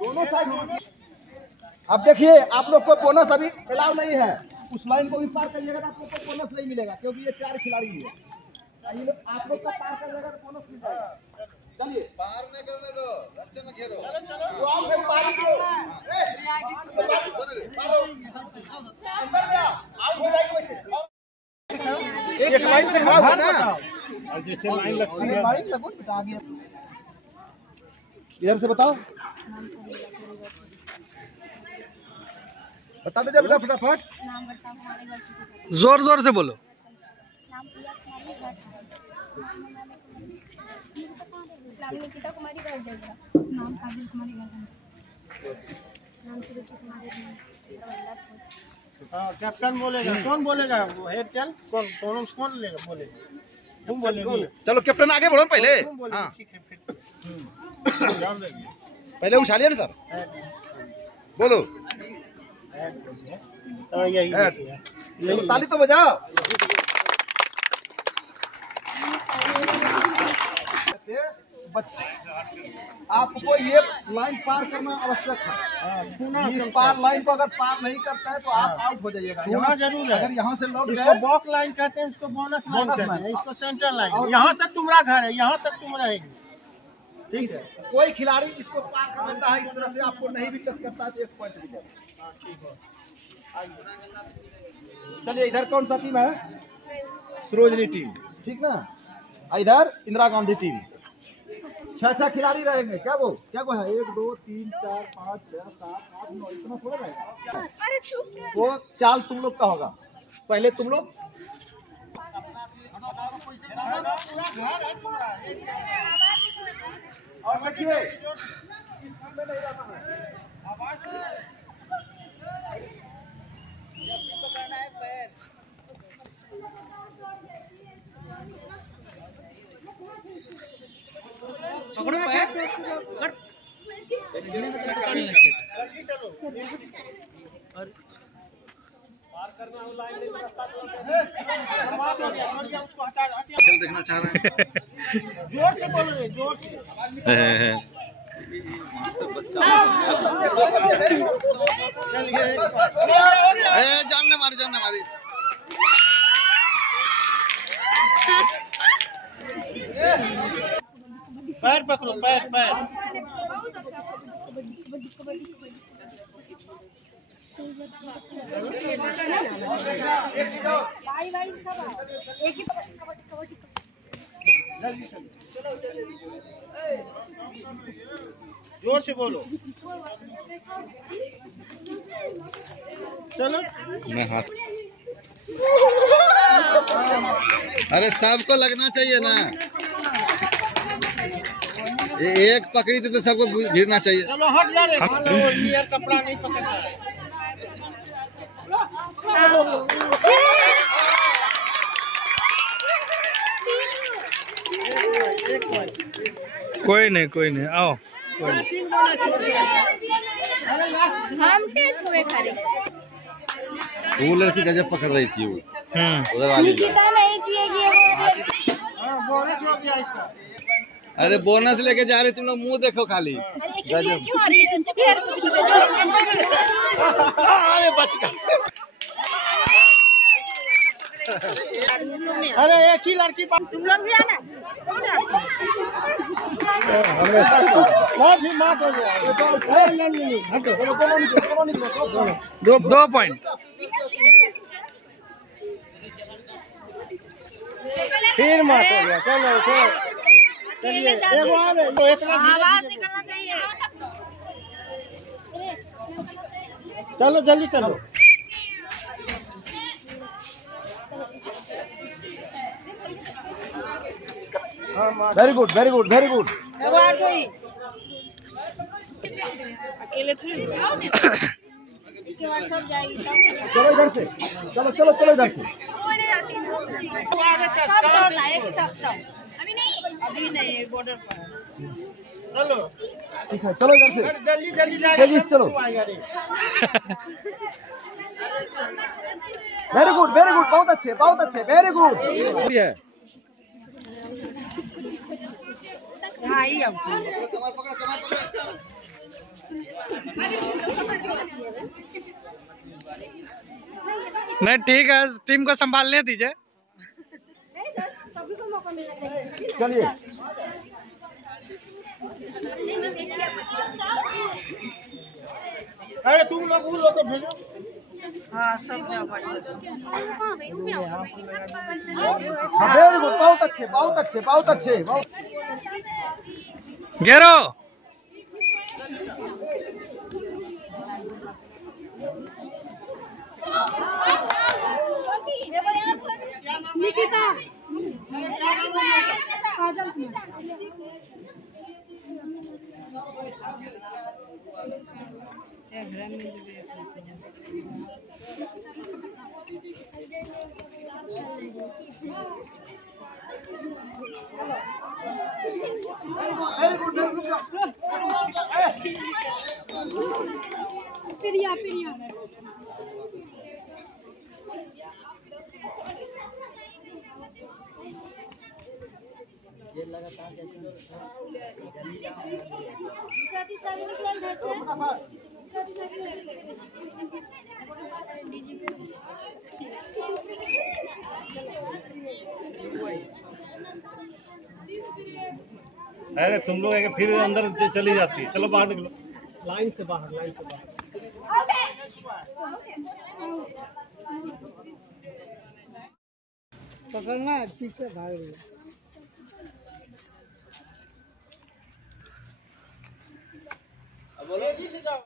दोनों साइड। अब देखिए आप लोग को बोनस अभी अलाउ नहीं है, उस लाइन को भी पार करिएगा तो आप लोग को बोनस नहीं मिलेगा, क्योंकि ये 4 खिलाड़ी है। आप लोग का पार कर जाएगा तो बोनस मिल जाएगा। चलिए पार नहीं करने दो, रास्ते में घेरो। वो आप है पार करो, अंदर में आउट हो जाएगी। वैसे एक लाइन से खड़ा होना, और जैसे लाइन लगती है लाइन लगो बेटा आगे। इधर से बताओ, बता दो बेटा फटाफट। जोर जोर से बोलो। कैप्टन बोलेगा, कौन बोलेगा? हेड चल कौन लेगा बोलेगा? तुम बोलेगे। चलो कैप्टन आगे बढ़ो पहले। हाँ पहले उछालिए ना सर, बोलो यही ताली तो बजाओ। आपको ये लाइन पार करना आवश्यक है। इस पार लाइन को अगर पार नहीं करता है तो आप आउट हो जाइएगा। यहाँ जरूर है, अगर यहाँ से लौट इसको बॉक लाइन कहते हैं, इसको बोनस लाइन कहते हैं, इसको सेंटर लाइन। यहाँ तक तुम्हारा घर है, यहाँ तक तुम रहेगी, ठीक है। कोई खिलाड़ी इसको पार कर लेता है, इस तरह से आपको नहीं भी टच करता है तो 1 पॉइंट मिलेगा। चलिए इधर कौन सा टीम है? सरोजनी टीम, ठीक ना। इधर इंदिरा गांधी टीम। 6 खिलाड़ी रहेंगे। क्या वो है? 1 2 3 4 5 6 7 8 9, इतना थोड़ा रहेगा। वो चाल तुम लोग का होगा। पहले तुम लोग और देखिए देखना चाह रहे हैं। जोर से बोल रहे, जोर से। जानने मारी पैर पकड़ो, पैर जोर से बोलो। चलो अरे सबको लगना चाहिए ना, एक पकड़ी तो सबको गिरना चाहिए। चलो हट जा रे, कपड़ा नहीं पकड़ना है। कोई नहीं आओ। हम छुए खड़े। वो लड़की गजब पकड़ रही थी वो उधर वाली। अरे बोनस लेके जा रही, तुम लोग मुंह देखो खाली। गजब। अरे बच गए। अरे एक ही लड़की, तुम लोग भी आना। भी मात हो गया। 2 पॉइंट। फिर मात हो गया। चलो चलिए आवाज निकलना चाहिए। चलो जल्दी चलो। Very good. अकेले थोड़ी चलो इधर से, चलो इधर से। अभी नहीं बॉर्डर पर। चलो ठीक है, चलो इधर से जल्दी चलो। वेरी गुड, बहुत अच्छे, वेरी गुड। हाँ ही अब नहीं ठीक है, टीम को संभालने दीजिए। चलिए अरे तुम लोग वो लोग को भेजो। हाँ सब जगह वेरी गुड, बहुत अच्छे बहुत अच्छे बहुत अच्छे बहुत। घेरो। निकिता प्रिया प्रिया अरे तुम लोग फिर अंदर चली जाती है, चलो बाहर निकलो। लाइन से बाहर पकड़ना है, पीछे भाग रही है।